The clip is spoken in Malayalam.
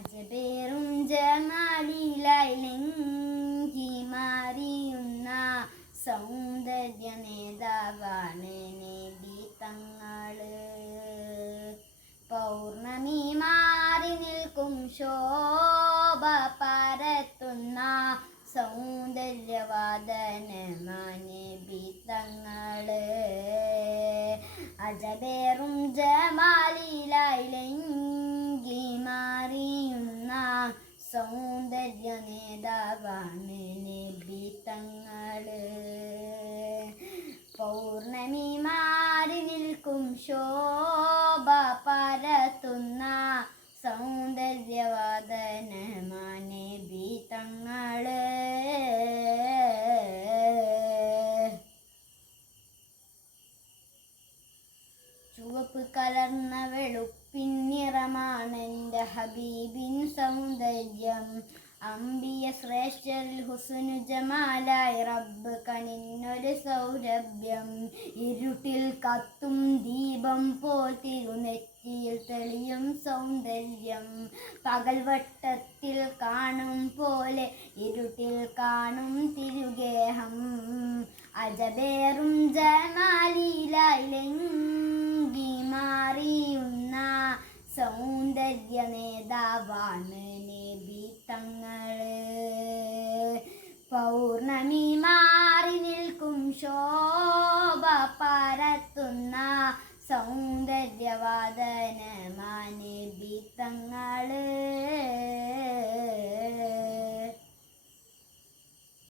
അജബേറും ജമാലിലായി ലങ്കി മാറിയുന്ന സൗന്ദര്യ നേതാവാണ് നബി തങ്ങള്. പൗർണമി മാറി നിൽക്കും ശോഭ പരത്തുന്ന സൗന്ദര്യവാദനമാണ് നബി തങ്ങള്. അജബേറും ജമാലിലായി ലങ്കി മാറിയുന്ന സൗന്ദര്യ നേതാവാണ് നബി തങ്ങള്. പൗർണമി മാറി നിൽക്കും ശോഭ പരത്തുന്ന സൗന്ദര്യവാദനമാണ് നബി തങ്ങള്. ചുവപ്പ് കലർന്ന വെളുപ്പിൻ നിറമാണ് എൻ്റെ ഹബീബിൻ സൗന്ദര്യം. അംബിയ ശ്രേഷ്ഠരിൽ ഹുസ്നു ജമാലായി റബ്ബ് കനിഞ്ഞൊരു സൗരഭ്യം. ഇരുട്ടിൽ കത്തും ദീപം പോൽ തിരുനെറ്റിയിൽ തെളിയും സൗന്ദര്യം. പകൽവട്ടത്തിൽ കാണും പോലെ ഇരുട്ടിൽ കാണും തിരുഗേഹം. അജബേറും ജമാലിലായി ലങ്കി മാറിയുന്ന സൗന്ദര്യ നേതാവാണ് നബി തങ്ങള്. പൗർണമി മാറി നിൽക്കും ശോഭ പരത്തുന്ന സൗന്ദര്യവാദനമാണ് നബി തങ്ങള്.